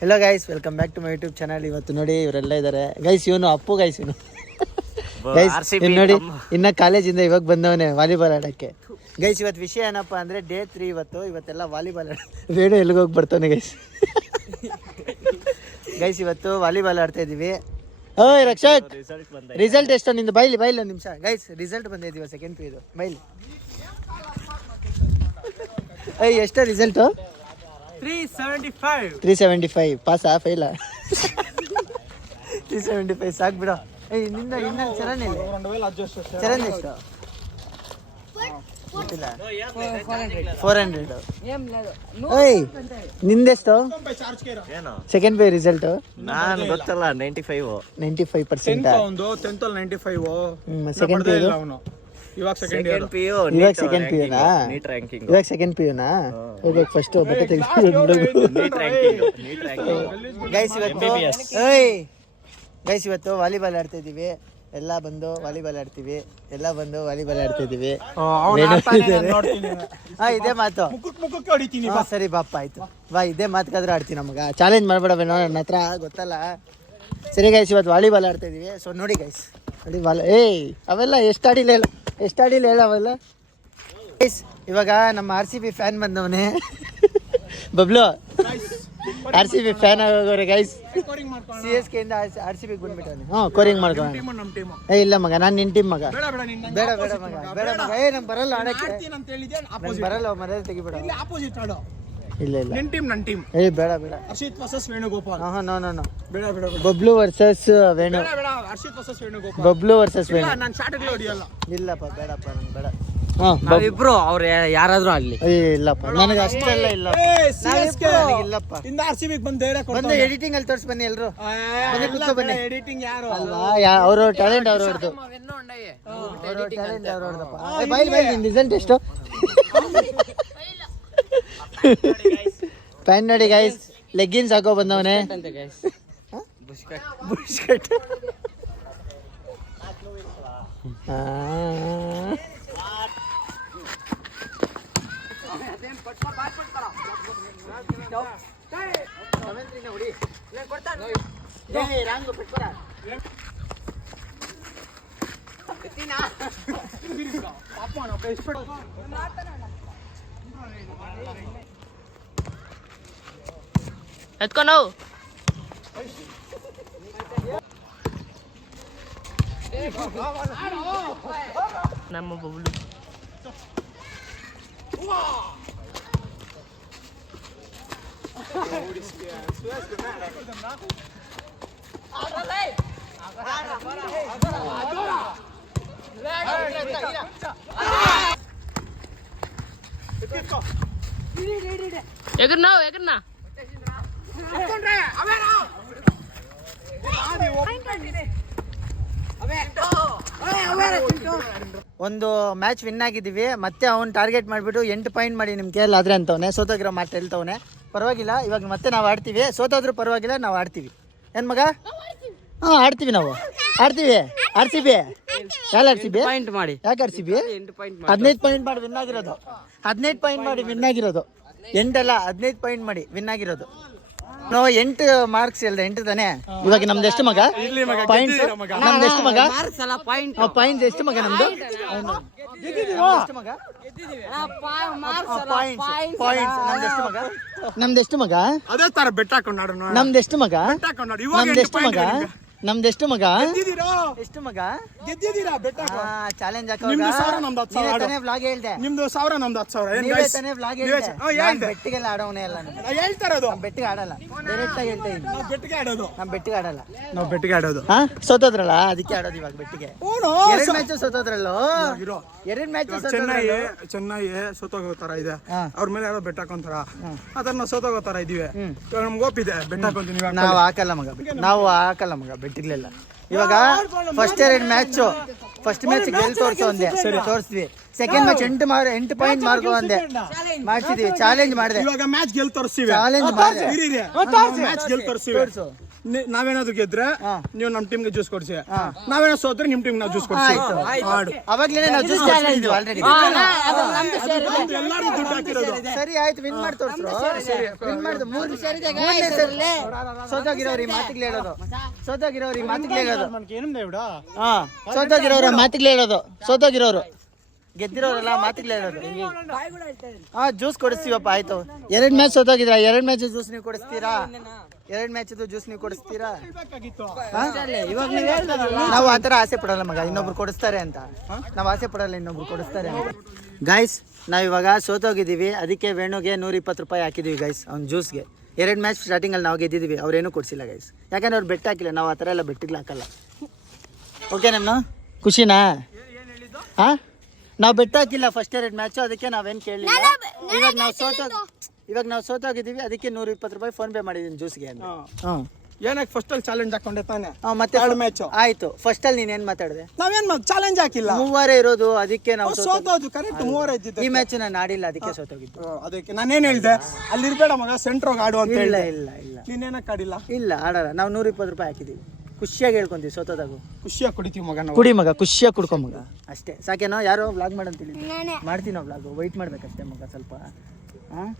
Hello guys, welcome back to my YouTube channel. ಇವತ್ತು ನೋಡಿ ಇವರೆಲ್ಲ ಇದ್ದಾರೆ ಗೈಸ್. ಇವನು ಅಪ್ಪು ಗೈಸ್, ಇವನು ಗೈಸ್ ನೋಡಿ ಇನ್ನ ಕಾಲೇಜಿಂದ ಇವಾಗ ಬಂದವನೇ ವಾಲಿಬಾಲ್ ಆಡಕ್ಕೆ. ಗೈಸ್ ಇವತ್ತು ವಿಷಯ ಏನಪ್ಪಾ ಅಂದ್ರೆ ಡೇ 3 ಇವತ್ತೆಲ್ಲ ವಾಲಿಬಾಲ್ ವೇಣು ಎಲ್ಲಿಗೆ ಹೋಗಿ ಬರ್ತಾನೆ ಗೈಸ್. ಗೈಸ್ ಇವತ್ತು ವಾಲಿಬಾಲ್ ಆಡ್ತಾ ಇದೀವಿ. ಓಯ್ ರಕ್ಷಕ್, ರಿಸಲ್ಟ್ ಎಷ್ಟು ನಿಂದು? ಬೈಲಿ ಒಂದು ನಿಮಿಷ ಗೈಸ್. ರಿಸಲ್ಟ್ ಬಂದಿದ್ದೀವ ಸೆಕೆಂಡ್ ಪಿ ಇದು ಬೈಲಿ. ಏಯ್ ಎಷ್ಟು ರಿಸಲ್ಟು? 375. ಪಾಸಾ ಫೈಲಾ? 375 ಸಾಕು ಬಿಡೋ. ಏಯ್ ನಿಂದ ಇನ್ನ ಚರಣ್ ಇಲ್ಲ. ಚರಣ್ ಎಷ್ಟು? ಗೊತ್ತಿಲ್ಲ. 400. ಏಯ್ ನಿಂದೆಷ್ಟು ಸೆಕೆಂಡ್ ಪೇ ರಿಸಲ್ಟ್? ನಾನು ಗೊತ್ತಲ್ಲ 95%. ಒಂದು 10th ಅಲ್ಲಿ 95. ಸೆಕೆಂಡ್ ಪೇ ಇವಾಗ ಸೆಕೆಂಡ್ ಪಿ ಯು. ಇವಾಗ ಸೆಕೆಂಡ್ ಪಿ ಯುನಾ? NEET ranking. ಇವಾಗ ಸೆಕೆಂಡ್ ಪಿ ಯುನಾ? ಹೋಗಿ ಫಸ್ಟ್ ಬಟ್ಟೆ ತೆಗೆದು ನೀಟ್ ರ್ಯಾಂಕಿಂಗ್. ಗೈಸ್ ಇವತ್ತು ಏಯ್ ಗೈಸ್ ಇವತ್ತು ವಾಲಿಬಾಲ್ ಆಡ್ತಾ ಇದೀವಿ. ಎಲ್ಲ ಬಂದು ವಾಲಿಬಾಲ್ ಆಡ್ತೀವಿ. ಹಾ ಇದೇ ಮಾತು. ಸರಿ ಬಾಪ್ಪ ಆಯ್ತು ಬಾ. ಇದೇ ಮಾತುಕಾದ್ರೂ ಆಡ್ತೀನಿ. ನಮಗ ಚಾಲೆಂಜ್ ಮಾಡ್ಬೇಡ ನನ್ನ ಹತ್ರ ಗೊತ್ತಲ್ಲ. ಸರಿ ಗೈಸ್ ಇವತ್ತು ವಾಲಿಬಾಲ್ ಆಡ್ತಾ ಇದೀವಿ. ಸೊ ನೋಡಿ ಗೈಸ್ ವಾಲಿಬಾಲ್. ಏಯ್ ಅವೆಲ್ಲ ಎಷ್ಟು ಆಡಿಲ್ಲ ಹೇಳ ಅವೆಲ್ಲ. ಗೈಸ್ ಇವಾಗ ನಮ್ಮ RCB ಫ್ಯಾನ್ ಬಂದವನೇ ಬಬ್ಲು. RCB ಫ್ಯಾನ್ ಆಗೋರೆ ಗೈಸ್. CSK ಇಂದ RCB ಬಂದ್ಬಿಟ್ಟವನೆ. ಕೋರಿಂಗ್ ಮಾಡ್ಕೊಂಡು. ಏ ಇಲ್ಲ ಮಗ, ನಾನು ನಿನ್ ಟೀಮ್ ಮಗ. ಬೇಡ ಮಗ. ಏ ನಂಗೆ ಬರಲ್ಲ ಆಡಕ್ಕೆ. ಬರಲ್ಲ ಮರ್ಯಾದೆ ತೆಗಿಬೇಡ. ಇಲ್ಲ ನನ್ನ ಟೀಮ್. ಏ ಬೇಡ ಹರ್ಷಿತ್ ವರ್ಸಸ್ ವೇಣುಗೋಪಾಲ್. ನೋ ಬೇಡ Bablu versus Venu. Harshit versus Venugopal. Bablu versus Venu. ನಾನು ಶಾರ್ಟ್ ಹೊಡಿಯಲ್ಲ. ಇಲ್ಲಪ್ಪ ಬೇಡಪ್ಪ, ನಂಗೆ ಬೇಡ. ಇಬ್ರು ಅವ್ರು ಯಾರಾದ್ರೂ ಆಗ್ಲಿ. ಇಲ್ಲಪ್ಪ ನನಗೆ ಅಷ್ಟೆಲ್ಲ ಇಲ್ಲ. ಇಲ್ಲಪ್ಪ ಇಂದ RCB ಬಂದು ಎಡಿಟಿಂಗ್ ಅಲ್ಲಿ ತೋರ್ಸ್ ಬನ್ನಿ ಎಲ್ರು. ಬನ್ನಿ ಎಡಿಟಿಂಗ್ ಯಾರು ಅಲ್ವಾ? ಅವ್ರ ಟ್ಯಾಲೆಂಟ್ ಅವ್ರವ್ರದ್ದು. ಬೈಲ್ ರಿಸಲ್ಟ್ ಎಷ್ಟು? ಪ್ಯಾಂಟ್ ನೋಡಿ ಗೈಸ್. ಲೆಗ್ಗಿನ್ಸ್ ಹಾಕೋ ಬಂದವನೇ. Bush cut. ಎತ್ಕೊಂಡು ನಮ್ಮ ಬಬ್ಲು. ಎಗರ್ನಾ ಒಂದು ಮ್ಯಾಚ್ ವಿನ್ ಆಗಿದ್ದೀವಿ. ಮತ್ತೆ ಅವ್ನು ಟಾರ್ಗೆಟ್ ಮಾಡಿಬಿಟ್ಟು 8 ಪಾಯಿಂಟ್ ಮಾಡಿ ನಿಮ್ಮ ಕೇರಳ ಆದ್ರೆ ಅಂತವನೆ. ಸೋತೋಗಿರೋ ಮಾತು ಹೇಳ್ತವನೆ. ಪರವಾಗಿಲ್ಲ, ಇವಾಗ ಮತ್ತೆ ನಾವು ಆಡ್ತೀವಿ. ಸೋತೋದ್ರೂ ಪರವಾಗಿಲ್ಲ, ನಾವು ಆಡ್ತೀವಿ. ಏನು ಮಗ? ಆಡ್ತೀವಿ ನಾವು. RCB ಯಾರು RCB ಪಾಯಿಂಟ್ ಮಾಡಿ. ಯಾಕೆ RCB 15 ಪಾಯಿಂಟ್ ಮಾಡಿ ವಿನ್ ಆಗಿರೋದು. 15 ಪಾಯಿಂಟ್ ಮಾಡಿ ವಿನ್ ಆಗಿರೋದು. 8 ಅಲ್ಲ 15 ಪಾಯಿಂಟ್ ಮಾಡಿ ವಿನ್ ಆಗಿರೋದು. ನಾವು 8 ಮಾರ್ಕ್ಸ್ ಹೇಳ್ದೆ. 8 ತಾನೆ. ಇವಾಗ ನಮ್ದು ಎಷ್ಟು ಮಗ ಪಾಯಿಂಟ್ಸ್? ನಮ್ದು ಎಷ್ಟು ಮಗ ಪಾಯಿಂಟ್ಸ್? ಎಷ್ಟು ಮಗ ನಮ್ದು? ನಮ್ದೆಷ್ಟು ಮಗ? ಅದೇ ತರ ಬೆಟ್ಟ ಹಾಕೊಂಡು ನಮ್ದೆಷ್ಟು ಮಗ? ನಮ್ದೆಷ್ಟು ಮಗ? ಎಷ್ಟು ಮಗ ಗೆದ್ದಿದ್ದೀರಾ? ಬೆಟ್ಟ ಚಾಲೆಂಜ್ ವ್ಲಾಗ್ ಹೇಳ್ದೆ. ನಿಮ್ದು 1000 ನಮ್ದು 10,000. ವ್ಲಾಗ್ ಬೆಟ್ಟಿಗೆಲ್ಲ ಆಡೋನೇ ಅಲ್ಲ. ಹೇಳ್ತಾರದು ಬೆಟ್ಟಿಗೆ ಆಡಲ್ಲ. ಡೈರೆಕ್ಟ್ ಆಗಿ ಹೇಳ್ತಾ ಇದ್ದೀನಿ. ನಾವು ಬೆಟ್ಟಿಗೆ ಆಡೋದು. ನಾವು ಬೆಟ್ಟಿಗೆ ಆಡೋದು. ಸೋತೋದ್ರಲ್ಲ ಅದಕ್ಕೆ ಆಡೋದು ಇವಾಗ ಬೆಟ್ಟಿಗೆ. 2 ಮ್ಯಾಚ್ ಸೋತೋದ್ರಲ್ಲೋ. 2 ಮ್ಯಾಚ್ ಚೆನ್ನೈ ಸೋತೋಗೋತರ ಇದೆ. ಅವ್ರ ಮೇಲೆ ಯಾರೋ ಬೆಟ್ಟ ಹಾಕೊಂತಾರ. ಅದನ್ನ ಸೋತೋಗೋತರ ಇದೀವಿ. ನಮ್ಗೆ ಒಪ್ಪಿದೆ ಬೆಟ್ಟ ಹಾಕೊಂತೀನಿ. ನಾವು ಹಾಕಲ್ಲ ಮಗ ಬೆಟ್ಟಿಗ್ಲೆಲ್ಲ. ಇವಾಗ ಫಸ್ಟ್ ಮ್ಯಾಚ್ ಗೆಲ್ ತೋರಿಸ್ತೀವಿ. ಸೆಕೆಂಡ್ ಮ್ಯಾಚ್ 8 ಪಾಯಿಂಟ್ ಮಾರ್ಕೋ ಅಂದೆ ಮಾಡ್ಸಿದೀವಿ. ಚಾಲೆಂಜ್ ಮಾಡಿದೆ. ಇವಾಗ ಮ್ಯಾಚ್ ಗೆಲ್ ತೋರಿಸ್ತೀವಿ. ಚಾಲೆಂಜ್ ಮ್ಯಾಚ್ ಗೆಲ್ ತೋರಿಸ್ತೀವಿ. ನಾವೇನಾದ್ರು ಗೆದ್ರೆ ಹಾ. ನೀವು ನಮ್ ಟೀಮ್ಗೆ ಜ್ಯೂಸ್ ಕೊಡ್ಸಿ ನಾವೇನೋ ಸೋತ್ರೆ ನಿಮ್ ಟೀಮ್ ನಾವು ಜ್ಯೂಸ್ ಕೊಡ್ಸಿ ಆಡು. ಅವಾಗ್ಲೇ ನಾವು ಜ್ಯೂಸ್ ಕೊಡ್ಸಿದ್ವಿ ಆಲ್ರೆಡಿ. ಎಲ್ಲಾರು ದುಡ್ಡು ಹಾಕಿರೋದು. ಸರಿ ಆಯ್ತು, ವಿನ್ ಮಾಡಿ ತೋರ್ಸ್ರು. ವಿನ್ ಮಾಡ್ದು ಮೂರನೇ ಸರಿ ಸೋತೋಗಿರೋರು ಈ ಮಾತಿಗೆ ಹೇಳೋದು. ಸೋತೋಗಿರೋರು ಈ ಮಾತಿಗೆ ಹೇಳೋದು. ಹಾ, ಸೋತೋಗಿರೋರು ಮಾತಿಗೆ ಹೇಳೋದು. ಸೋತೋಗಿರೋರು ಗೆದ್ದಿರೋರೆಲ್ಲ ಮಾತಿಗೆ ಹೇಳೋದು. ಹಾ, ಜ್ಯೂಸ್ ಕೊಡಿಸ್ತೀವಪ್ಪ. ಆಯ್ತು, 2 ಮ್ಯಾಚ್ ಸೋತೋಗಿದ್ರ, 2 ಮ್ಯಾಚ್ ಜ್ಯೂಸ್ ನೀವು ಕೊಡಿಸ್ತೀರಾ? 2 ಮ್ಯಾಚ್ ಜ್ಯೂಸ್ ನೀವು ಕೊಡಿಸ್ತೀರಾ? ಹಾ? ನಾವು ಆತರ ಆಸೆ ಪಡಲ್ಲ ಮಗ, ಇನ್ನೊಬ್ರು ಕೊಡಿಸ್ತಾರೆ ಅಂತ. ನಾವು ಆಸೆ ಪಡಲ್ಲ ಇನ್ನೊಬ್ರು ಕೊಡಿಸ್ತಾರೆ ಅಂತ. ಗೈಸ್, ನಾವಿವಾಗ ಸೋತೋಗಿದ್ದೀವಿ. ಅದಕ್ಕೆ ವೇಣುಗೆ 120 ರೂಪಾಯಿ ಹಾಕಿದೀವಿ ಗೈಸ್ ಅವ್ನ ಜ್ಯೂಸ್ಗೆ. 2 ಮ್ಯಾಚ್ ಸ್ಟಾರ್ಟಿಂಗಲ್ಲಿ ನಾವು ಗೆದ್ದಿದ್ದೀವಿ, ಅವ್ರೇನು ಕೊಡಿಸಿಲ್ಲ ಗೈಸ್. ಯಾಕಂದ್ರೆ ಅವ್ರು ಬೆಟ್ ಹಾಕಿಲ್ಲ. ನಾವು ಆ ಥರ ಎಲ್ಲ ಬೆಟ್ಟಿಗೆ ಹಾಕಲ್ಲ. ಓಕೆ ನಮ್ಮ ಖುಷಿನಾ? ಹಾಂ, ನಾವು ಬೆಟ್ ಹಾಕಿಲ್ಲ ಫಸ್ಟ್ 2 ಮ್ಯಾಚು, ಅದಕ್ಕೆ ನಾವೇನು ಕೇಳಲಿಲ್ಲ. ಇವಾಗ ನಾವು ಸೋತೋಗಿದ್ದೀವಿ, ಅದಕ್ಕೆ 120 ರೂಪಾಯಿ ಫೋನ್ ಪೇ ಮಾಡಿದ್ದೀನಿ ಜ್ಯೂಸ್ಗೆ ಅಂತ. ಹಾಂ, ಏನಕ್ಕೆ ಫಸ್ಟ್ ಅಲ್ಲಿ ಚಾಲೆಂಜ್ ಹಾಕೊಂಡೆ ತಾನೆ? ಮತ್ತೆ 2 ಮ್ಯಾಚ್ ಆಯ್ತು. ಫಸ್ಟ್ ಅಲ್ಲಿ ನೀನೇನ್ ಮಾತಾಡಿದೆ? ನಾವೇನ್ ಚಾಲೆಂಜ್ ಹಾಕಿಲ್ಲ, ಮೂವರೇ ಇರೋದು, ಅದಕ್ಕೆ ನಾವು ಸೋತೋದು. ಕರೆಕ್ಟ್, 3 ಇದ್ದಿದ್ದು. ಈ ಮ್ಯಾಚ್ ನಾನು ಆಡಿಲ್ಲ, ಅದಕ್ಕೆ ಸೋತೋಗಿದ್ದು. ಅದಕ್ಕೆ ನಾನೇನ್ ಹೇಳ್ದೆ, ಅಲ್ಲಿ ಇರ್ಬೇಡ ಮಗ, ಸೆಂಟ್ರ್ ಹೋಗಿ ಆಡು ಅಂತ ಇಲ್ಲ ಹೇಳ್ದೆ. ಇಲ್ಲ ಇಲ್ಲ ನೀನೇನಕ್ ಆಡಿಲ್ಲ? ಇಲ್ಲ, ಆಡಲ್ಲ. ನಾವು 120 ರೂಪಾಯಿ ಹಾಕಿದ್ದೀವಿ. ಖುಷಿಯಾಗಿ ಹೇಳ್ಕೊಂತೀವಿ ಸೋತೋದಾಗು. ಖುಷಿಯಾಗಿ ಕುಡಿತೀವಿ ಮಗ ನಾವು. ಕುಡಿ ಮಗ, ಖುಷಿಯಾಗಿ ಕುಡ್ಕೊ ಮಗ, ಅಷ್ಟೇ ಸಾಕೇನೋ. ಯಾರೋ ವ್ಲಾಗ್ ಮಾಡಂತಿಲ್ಲ, ಮಾಡ್ತೀವಿ ನಾವು ವ್ಲಾಗು. ವೆಯ್ಟ್ ಮಾಡ್ಬೇಕಷ್ಟೇ ಮಗ ಸ್ವಲ್ಪ. ಹಾಂ,